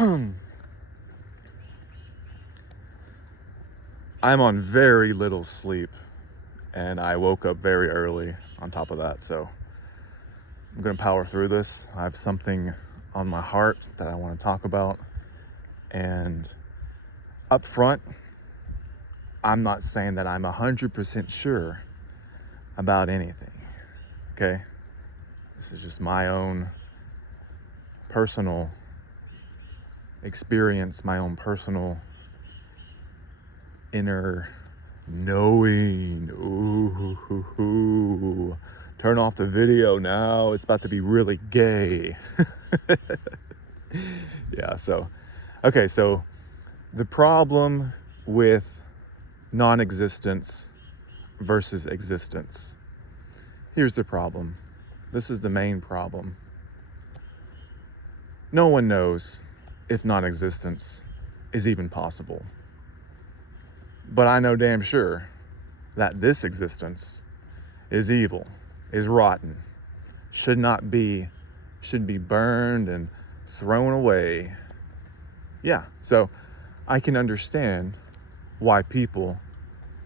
I'm on very little sleep, and I woke up very early on top of that, so I'm gonna power through this. I have something on my heart that I want to talk about, and up front, I'm not saying that I'm 100% sure about anything, okay? This is just my own personal experience, my own personal inner knowing. Ooh. Turn off the video now. It's about to be really gay. Yeah, so the problem with non-existence versus existence. Here's the problem. This is the main problem. No one knows if non-existence is even possible. But I know damn sure that this existence is evil, is rotten, should be burned and thrown away. Yeah, so I can understand why people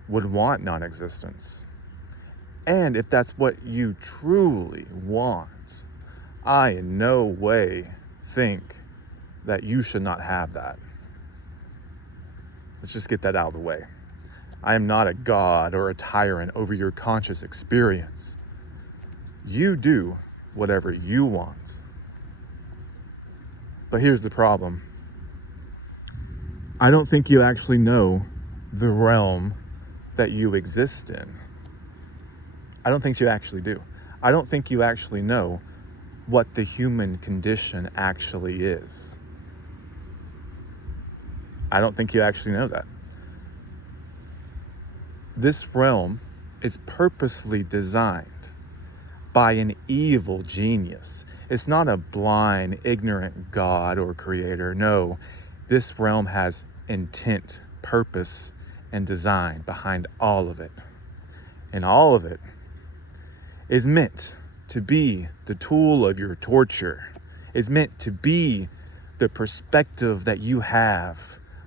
would want non-existence. And if that's what you truly want, I in no way think that you should not have that. Let's just get that out of the way. I am not a god or a tyrant over your conscious experience. You do whatever you want. But here's the problem. I don't think you actually know the realm that you exist in. I don't think you actually do. I don't think you actually know what the human condition actually is. I don't think you actually know that. This realm is purposely designed by an evil genius. It's not a blind, ignorant God or creator. No, this realm has intent, purpose, and design behind all of it. And all of it is meant to be the tool of your torture. It's meant to be the perspective that you have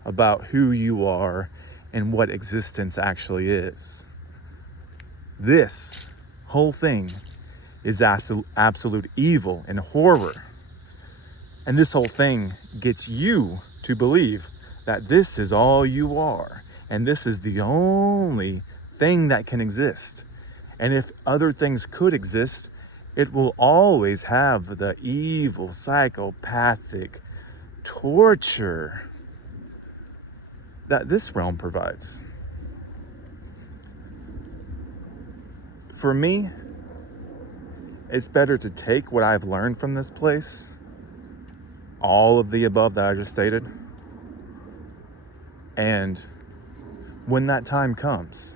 about who you are and what existence actually is. This whole thing is absolute evil and horror. And this whole thing gets you to believe that this is all you are. And this is the only thing that can exist. And if other things could exist, it will always have the evil, psychopathic torture that this realm provides. For me, it's better to take what I've learned from this place, all of the above that I just stated, and when that time comes,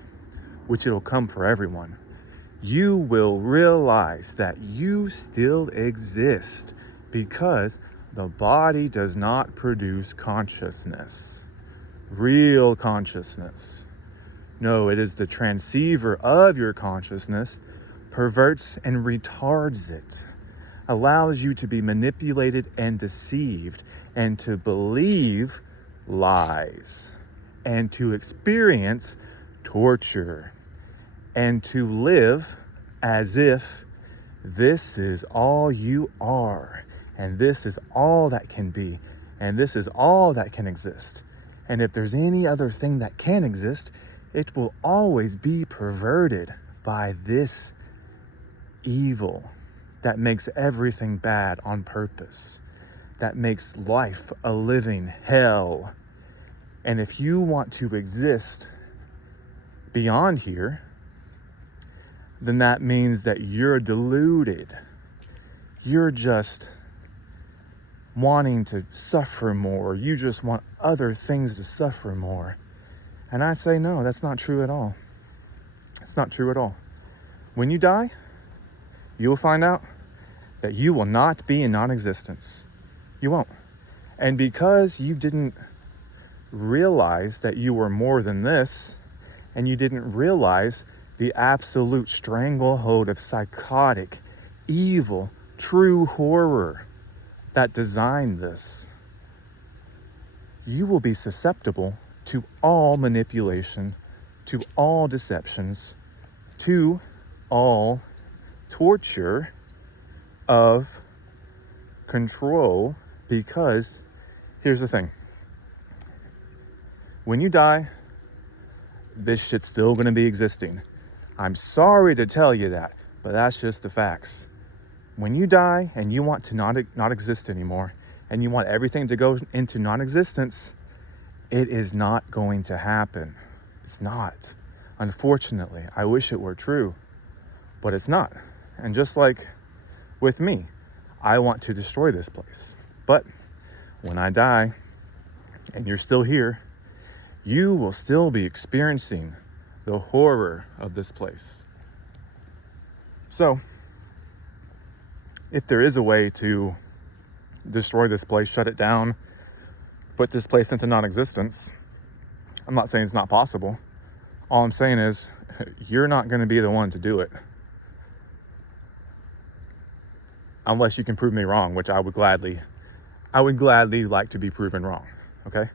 which it'll come for everyone, you will realize that you still exist because the body does not produce consciousness, real consciousness. No, it is the transceiver of your consciousness perverts and retards it, allows you to be manipulated and deceived and to believe lies and to experience torture and to live as if this is all you are and this is all that can be and this is all that can exist. And if there's any other thing that can exist, it will always be perverted by this evil that makes everything bad on purpose, that makes life a living hell. And if you want to exist beyond here, then that means that you're deluded. You're just wanting to suffer more. You just want other things to suffer more. And I say, no, that's not true at all. It's not true at all. When you die, you will find out that you will not be in non-existence. You won't. And because you didn't realize that you were more than this, and you didn't realize the absolute stranglehold of psychotic, evil, true horror that designed this, you will be susceptible to all manipulation, to all deceptions, to all torture of control. Because here's the thing, when you die, this shit's still going to be existing. I'm sorry to tell you that, but that's just the facts. When you die and you want to not exist anymore, and you want everything to go into non-existence, it is not going to happen. It's not. Unfortunately, I wish it were true, but it's not. And just like with me, I want to destroy this place. But when I die and you're still here, you will still be experiencing the horror of this place. So, if there is a way to destroy this place, shut it down, put this place into non-existence, I'm not saying it's not possible. All I'm saying is you're not going to be the one to do it. Unless you can prove me wrong, which I would gladly like to be proven wrong. Okay?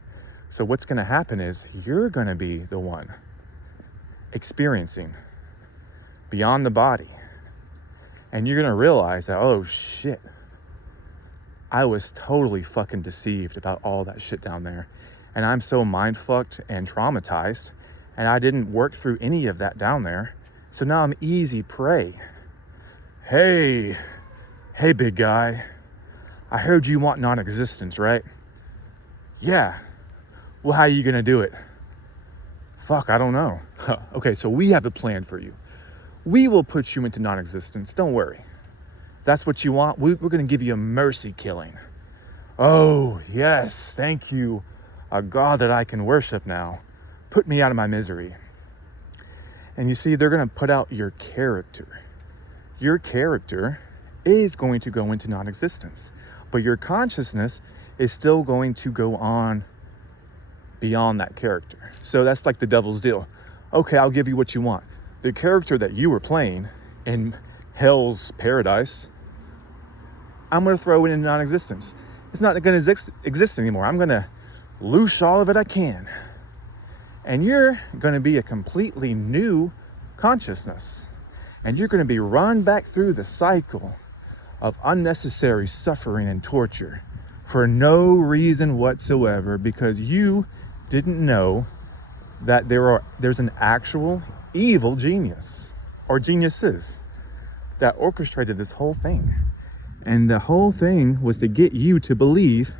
So what's going to happen is you're going to be the one experiencing beyond the body. And you're going to realize that, oh shit, I was totally fucking deceived about all that shit down there. And I'm so mind fucked and traumatized, and I didn't work through any of that down there. So now I'm easy prey. Hey, big guy, I heard you want non-existence, right? Yeah. Well, how are you gonna do it? Fuck, I don't know. Okay, so we have a plan for you. We will put you into non-existence, don't worry. That's what you want? We're gonna give you a mercy killing. Oh, yes, thank you. A God that I can worship now. Put me out of my misery. And you see, they're gonna put out your character. Your character is going to go into non-existence, but your consciousness is still going to go on beyond that character. So that's like the devil's deal. Okay, I'll give you what you want. The character that you were playing in hell's paradise, I'm going to throw it into non-existence. It's not going to exist anymore. I'm going to loose all of it I can. And you're going to be a completely new consciousness. And you're going to be run back through the cycle of unnecessary suffering and torture for no reason whatsoever, because you didn't know that there's an actual evil genius or geniuses that orchestrated this whole thing. And the whole thing was to get you to believe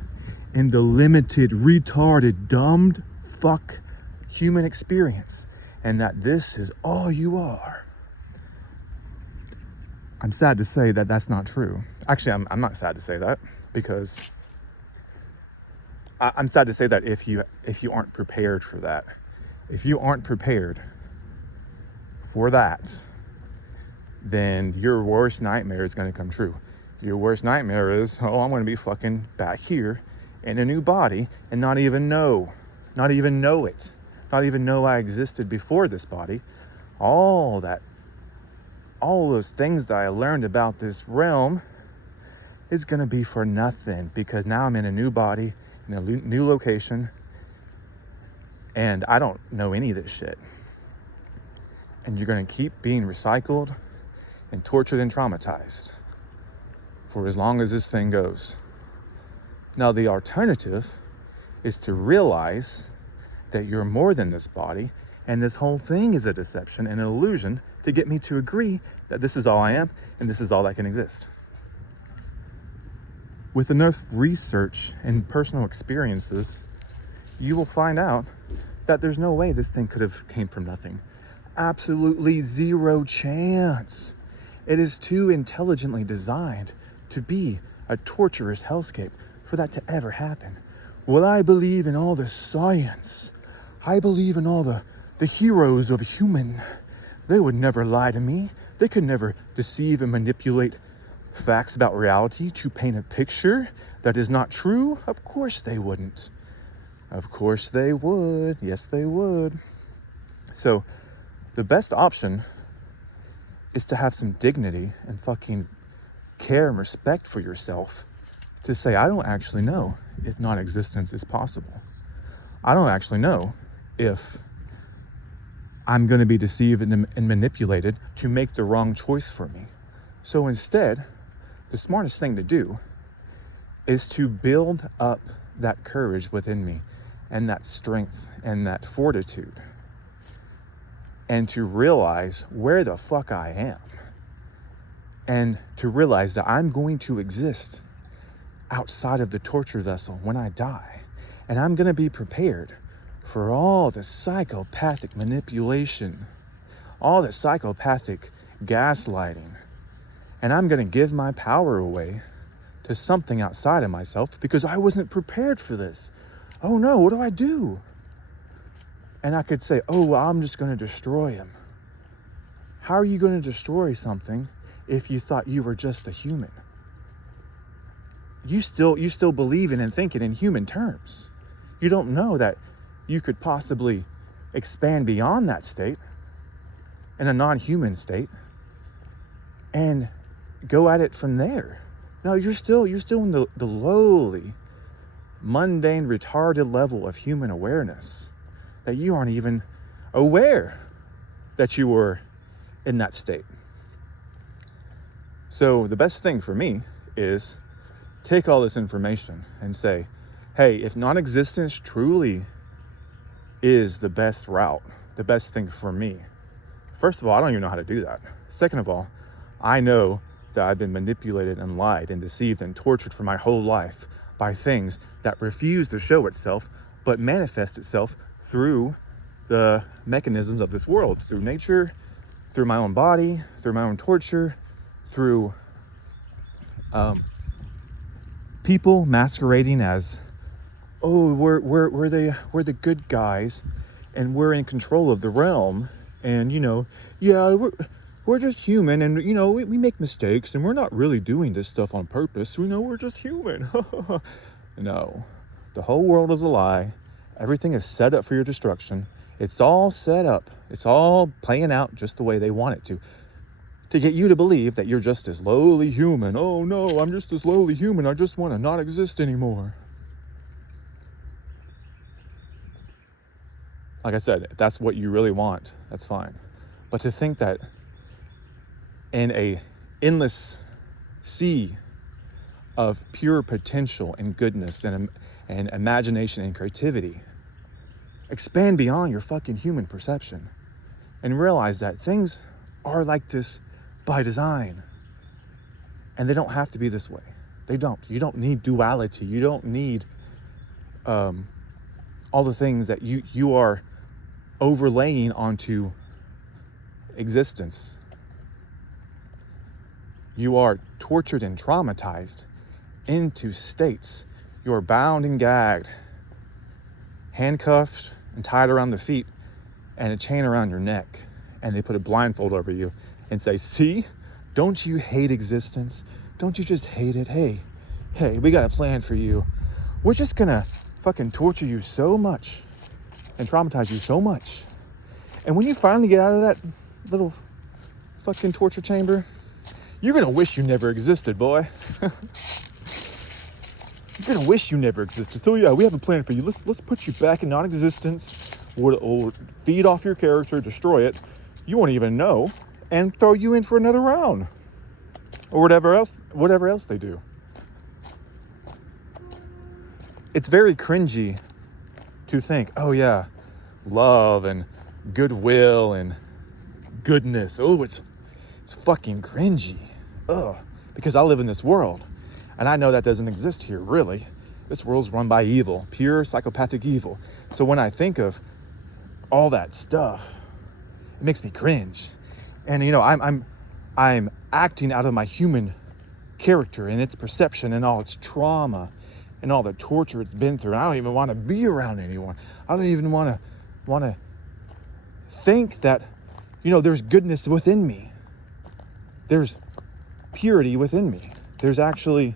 in the limited, retarded, dumbed fuck human experience, and that this is all you are. I'm sad to say that that's not true. Actually, I'm not sad to say that, because I'm sad to say that if you aren't prepared for that, if you aren't prepared for that, then your worst nightmare is going to come true. Your worst nightmare is, oh, I'm going to be fucking back here in a new body and not even know it, not even know I existed before this body. All those things that I learned about this realm is going to be for nothing, because now I'm in a new body, in a new location, and I don't know any of this shit. And you're going to keep being recycled and tortured and traumatized for as long as this thing goes. Now, the alternative is to realize that you're more than this body, and this whole thing is a deception and an illusion to get me to agree that this is all I am and this is all that can exist. With enough research and personal experiences, you will find out that there's no way this thing could have came from nothing. Absolutely zero chance. It is too intelligently designed to be a torturous hellscape for that to ever happen. Well, I believe in all the science. I believe in all the heroes of human. They would never lie to me. They could never deceive and manipulate facts about reality to paint a picture that is not true. Of course they wouldn't. Of course they would. Yes, they would. So the best option is to have some dignity and fucking care and respect for yourself, to say, I don't actually know if non-existence is possible. I don't actually know if I'm going to be deceived and manipulated to make the wrong choice for me. So instead, the smartest thing to do is to build up that courage within me and that strength and that fortitude, and to realize where the fuck I am, and to realize that I'm going to exist outside of the torture vessel when I die, and I'm going to be prepared for all the psychopathic manipulation, all the psychopathic gaslighting, and I'm going to give my power away to something outside of myself because I wasn't prepared for this. Oh no, what do I do? And I could say, oh, well, I'm just going to destroy him. How are you going to destroy something if you thought you were just a human? You still believe in and thinking in human terms. You don't know that you could possibly expand beyond that state, in a non-human state, and go at it from there. No, you're still in the lowly, mundane, retarded level of human awareness that you aren't even aware that you were in that state. So the best thing for me is take all this information and say, hey, if non-existence truly is the best route, the best thing for me, first of all, I don't even know how to do that. Second of all, I know that I've been manipulated and lied and deceived and tortured for my whole life by things that refuse to show itself, but manifest itself through the mechanisms of this world, through nature, through my own body, through my own torture, through people masquerading as, oh, we're the good guys, and we're in control of the realm, and yeah, we're just human, and we make mistakes, and we're not really doing this stuff on purpose. We're just human. No, the whole world is a lie. Everything is set up for your destruction. It's all set up. It's all playing out just the way they want it to get you to believe that you're just this lowly human. Oh no, I'm just this lowly human. I just want to not exist anymore. Like I said, if that's what you really want, that's fine. But to think that in a endless sea of pure potential and goodness and imagination and creativity, expand beyond your fucking human perception and realize that things are like this by design, and they don't have to be this way. They don't. You don't need duality. You don't need all the things that you are overlaying onto existence. You are tortured and traumatized into states. You are bound and gagged, handcuffed and tied around the feet, and a chain around your neck. And they put a blindfold over you and say, see, don't you hate existence? Don't you just hate it? Hey, we got a plan for you. We're just gonna fucking torture you so much and traumatize you so much. And when you finally get out of that little fucking torture chamber, you're gonna wish you never existed, boy. You're gonna wish you never existed. So yeah, we have a plan for you. Let's put you back in non-existence. We'll feed off your character, destroy it. You won't even know, and throw you in for another round, or whatever else they do. It's very cringy to think, oh yeah, love and goodwill and goodness. Oh, it's fucking cringy. Ugh, because I live in this world, and I know that doesn't exist here, really. This world's run by evil, pure psychopathic evil. So when I think of all that stuff, it makes me cringe. And I'm acting out of my human character and its perception and all its trauma and all the torture it's been through. And I don't even want to be around anyone. I don't even want to think that, there's goodness within me. There's purity within me. There's actually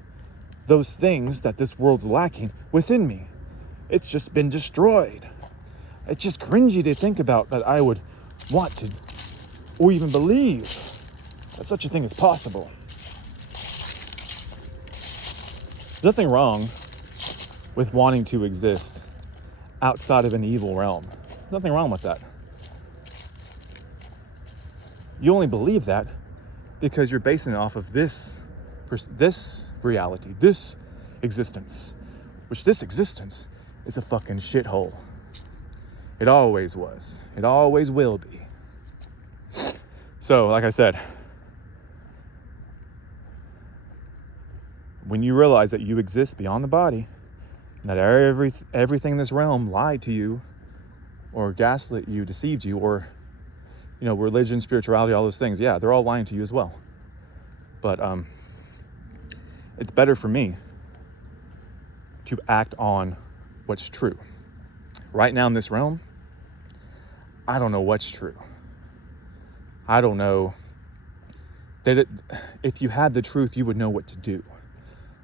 those things that this world's lacking within me. It's just been destroyed. It's just cringy to think about that I would want to, or even believe that such a thing is possible. There's nothing wrong with wanting to exist outside of an evil realm. Nothing wrong with that. You only believe that because you're basing it off of this reality, this existence, which this existence is a fucking shithole. It always was. It always will be. So, like I said, when you realize that you exist beyond the body, and that everything in this realm lied to you, or gaslit you, deceived you, or religion, spirituality, all those things, yeah, they're all lying to you as well. But it's better for me to act on what's true. Right now in this realm, I don't know what's true. I don't know that if you had the truth, you would know what to do.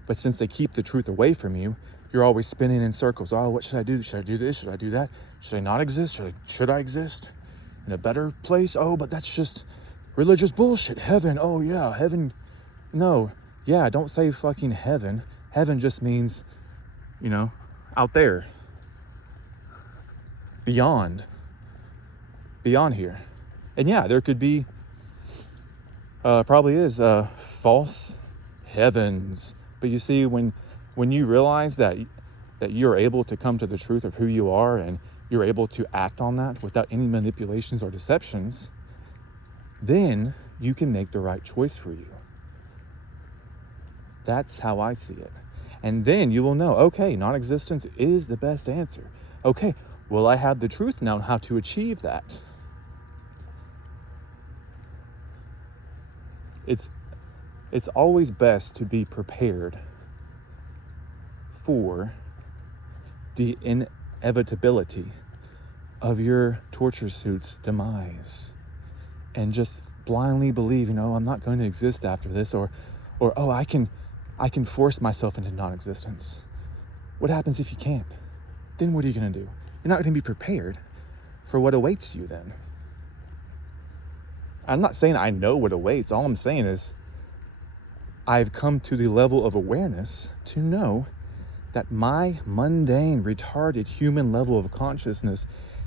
But since they keep the truth away from you, you're always spinning in circles. Oh, what should I do? Should I do this? Should I do that? Should I not exist? Should I exist in a better place? Oh, but that's just religious bullshit. Heaven. Oh yeah, heaven. No. Yeah, don't say fucking heaven. Heaven just means, out there. Beyond here. And yeah, there could be, probably is false heavens. But you see, when you realize that you're able to come to the truth of who you are, and you're able to act on that without any manipulations or deceptions, then you can make the right choice for you. That's how I see it. And then you will know, okay, non-existence is the best answer. Okay, well, I have the truth now on how to achieve that. It's always best to be prepared for the inevitability of your torture suit's demise, and just blindly believe, I'm not going to exist after this, or oh, I can force myself into non-existence. What happens if you can't? Then what are you going to do? You're not going to be prepared for what awaits you then. I'm not saying I know what awaits. All I'm saying is I've come to the level of awareness to know that my mundane, retarded human level of consciousness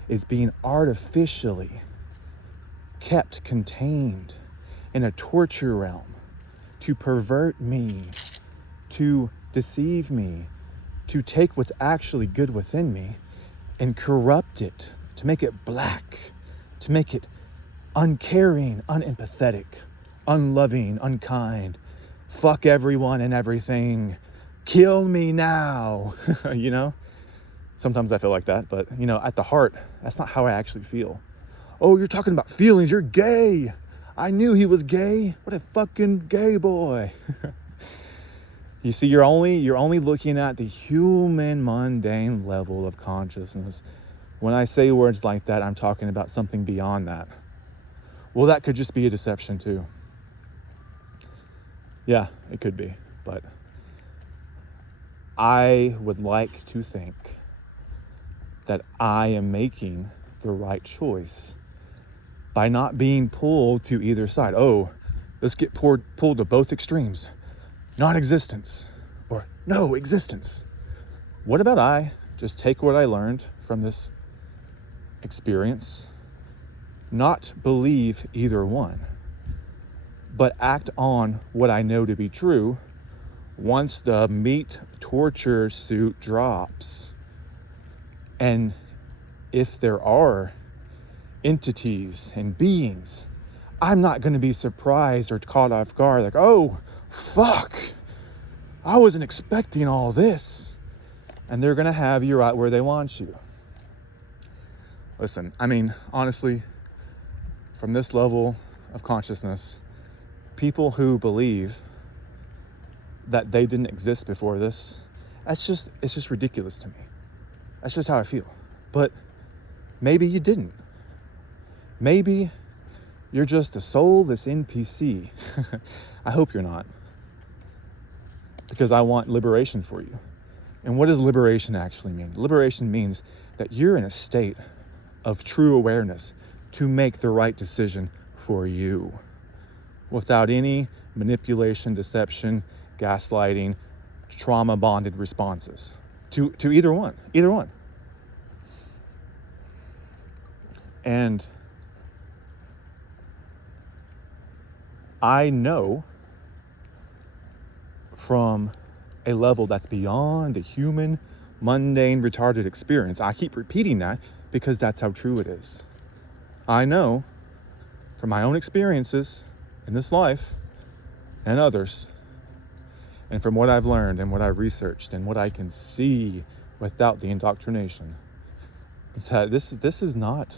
is being artificially kept contained in a torture realm to pervert me, to deceive me, to take what's actually good within me and corrupt it, to make it black, to make it uncaring, unempathetic, unloving, unkind, fuck everyone and everything, kill me now. Sometimes I feel like that, but at the heart, that's not how I actually feel. Oh, you're talking about feelings, you're gay. I knew he was gay. What a fucking gay boy. You see, you're only looking at the human mundane level of consciousness. When I say words like that, I'm talking about something beyond that. Well, that could just be a deception too. Yeah, it could be, but I would like to think that I am making the right choice by not being pulled to either side. Oh, let's get pulled to both extremes. Non-existence or no existence. What about I just take what I learned from this experience, not believe either one, but act on what I know to be true once the meat torture suit drops. And if there are entities and beings, I'm not going to be surprised or caught off guard like, oh, fuck, I wasn't expecting all this. And they're going to have you right where they want you. Listen, honestly, from this level of consciousness, people who believe that they didn't exist before this, it's just ridiculous to me. That's just how I feel. But maybe you didn't. Maybe you're just a soulless NPC. I hope you're not. Because I want liberation for you. And what does liberation actually mean? Liberation means that you're in a state of true awareness to make the right decision for you, without any manipulation, deception, gaslighting, trauma-bonded responses to either one. And I know from a level that's beyond a human, mundane, retarded experience. I keep repeating that because that's how true it is. I know from my own experiences in this life and others, and from what I've learned and what I've researched and what I can see without the indoctrination, that this is not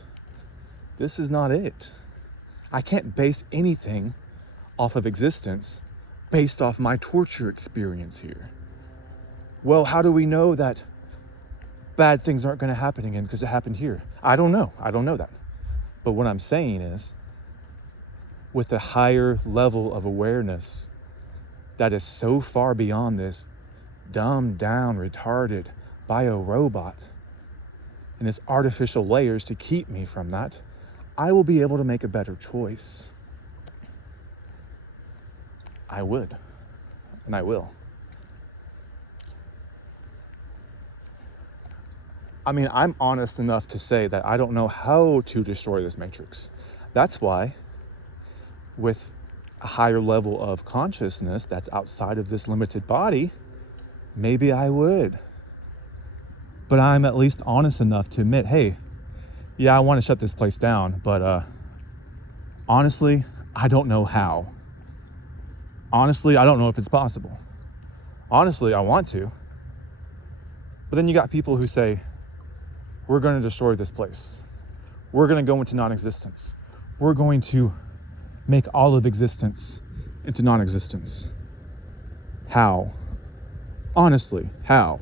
it. I can't base anything off of existence based off my torture experience here. Well, how do we know that bad things aren't going to happen again because it happened here? I don't know that. But what I'm saying is, with a higher level of awareness that is so far beyond this dumbed down, retarded bio-robot and its artificial layers to keep me from that, I will be able to make a better choice. I would, and I will. I mean, I'm honest enough to say that I don't know how to destroy this matrix. That's why, with a higher level of consciousness that's outside of this limited body, maybe I would. But I'm at least honest enough to admit, hey, yeah, I want to shut this place down, but honestly, I don't know how. Honestly, I don't know if it's possible. Honestly, I want to. But then you got people who say, we're going to destroy this place. We're going to go into non-existence. We're going to make all of existence into non-existence. How? Honestly, how?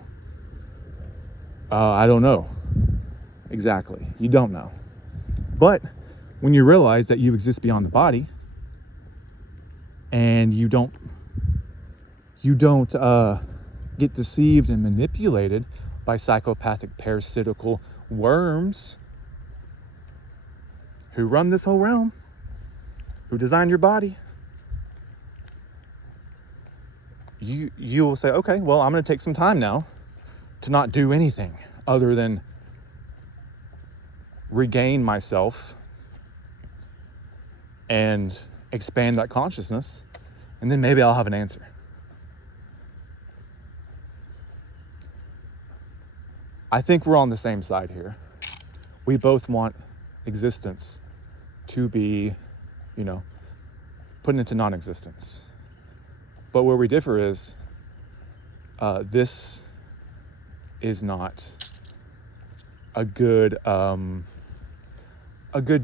I don't know. Exactly. You don't know. But when you realize that you exist beyond the body, and you don't get deceived and manipulated by psychopathic parasitical worms who run this whole realm, who designed your body, you will say, okay, well, I'm going to take some time now to not do anything other than regain myself and expand that consciousness, and then maybe I'll have an answer. I think we're on the same side here. We both want existence to be, put into non-existence. But where we differ is, this is not a good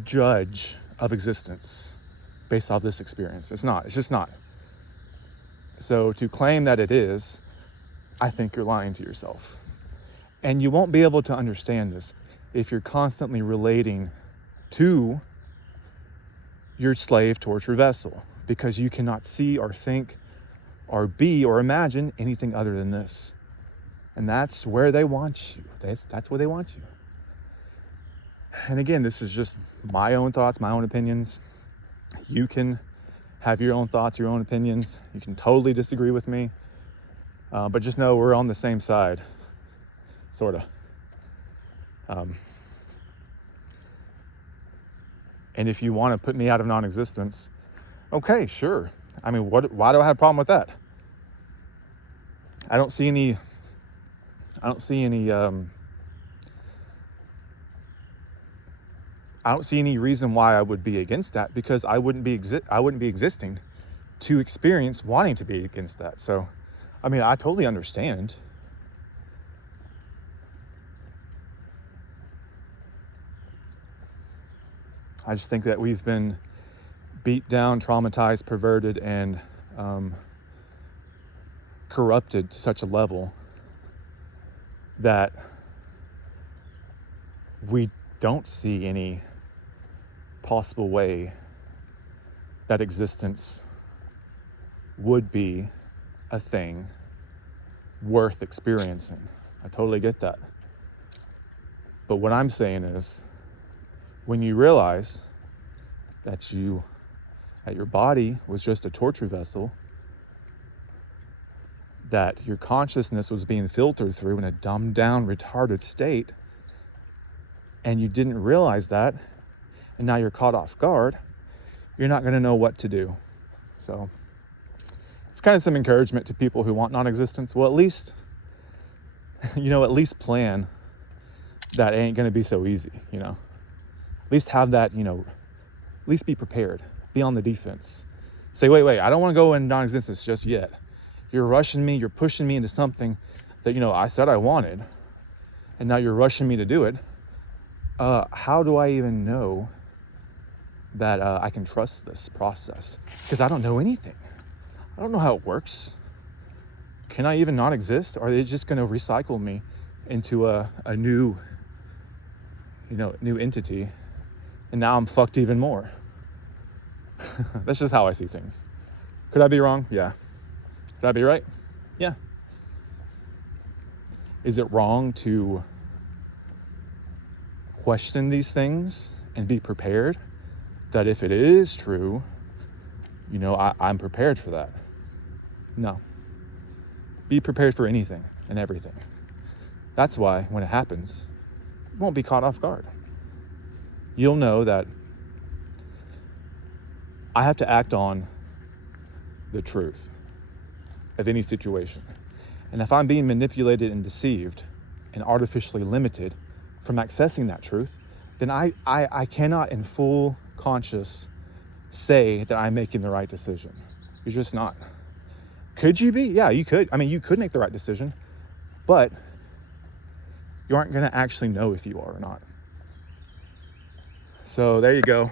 judge of existence based off this experience. It's not. It's just not. So to claim that it is, I think you're lying to yourself. And you won't be able to understand this if you're constantly relating to your slave torture vessel, because you cannot see or think or be or imagine anything other than this. And that's where they want you. That's where they want you. And again, this is just my own thoughts, my own opinions. You can have your own thoughts, your own opinions. You can totally disagree with me. But just know we're on the same side, sort of. And if you want to put me out of non-existence, okay, sure. I mean, why do I have a problem with that? I don't see any reason why I would be against that, because I wouldn't be existing to experience wanting to be against that. So, I mean, I totally understand. I just think that we've been beat down, traumatized, perverted, and corrupted to such a level that we don't see any possible way that existence would be a thing worth experiencing. I totally get that. But what I'm saying is, when you realize that your body was just a torture vessel, that your consciousness was being filtered through in a dumbed down, retarded state, and you didn't realize that, and now you're caught off guard, you're not going to know what to do. So it's kind of some encouragement to people who want non-existence. Well, at least, at least plan that it ain't going to be so easy, At least have that, at least be prepared. Be on the defense. Say, wait, I don't want to go in non-existence just yet. You're rushing me, you're pushing me into something that, I said I wanted, and now you're rushing me to do it. How do I even know that I can trust this process? Because I don't know anything. I don't know how it works. Can I even not exist? Or are they just going to recycle me into a new, new entity? And now I'm fucked even more. That's just how I see things. Could I be wrong? Yeah. Could I be right? Yeah. Is it wrong to question these things and be prepared that if it is true, I'm prepared for that? No. Be prepared for anything and everything. That's why when it happens, you won't be caught off guard. You'll know that I have to act on the truth of any situation. And if I'm being manipulated and deceived and artificially limited from accessing that truth, then I cannot in full conscious say that I'm making the right decision. You're just not. Could you be? Yeah, you could. You could make the right decision, but you aren't going to actually know if you are or not. So there you go.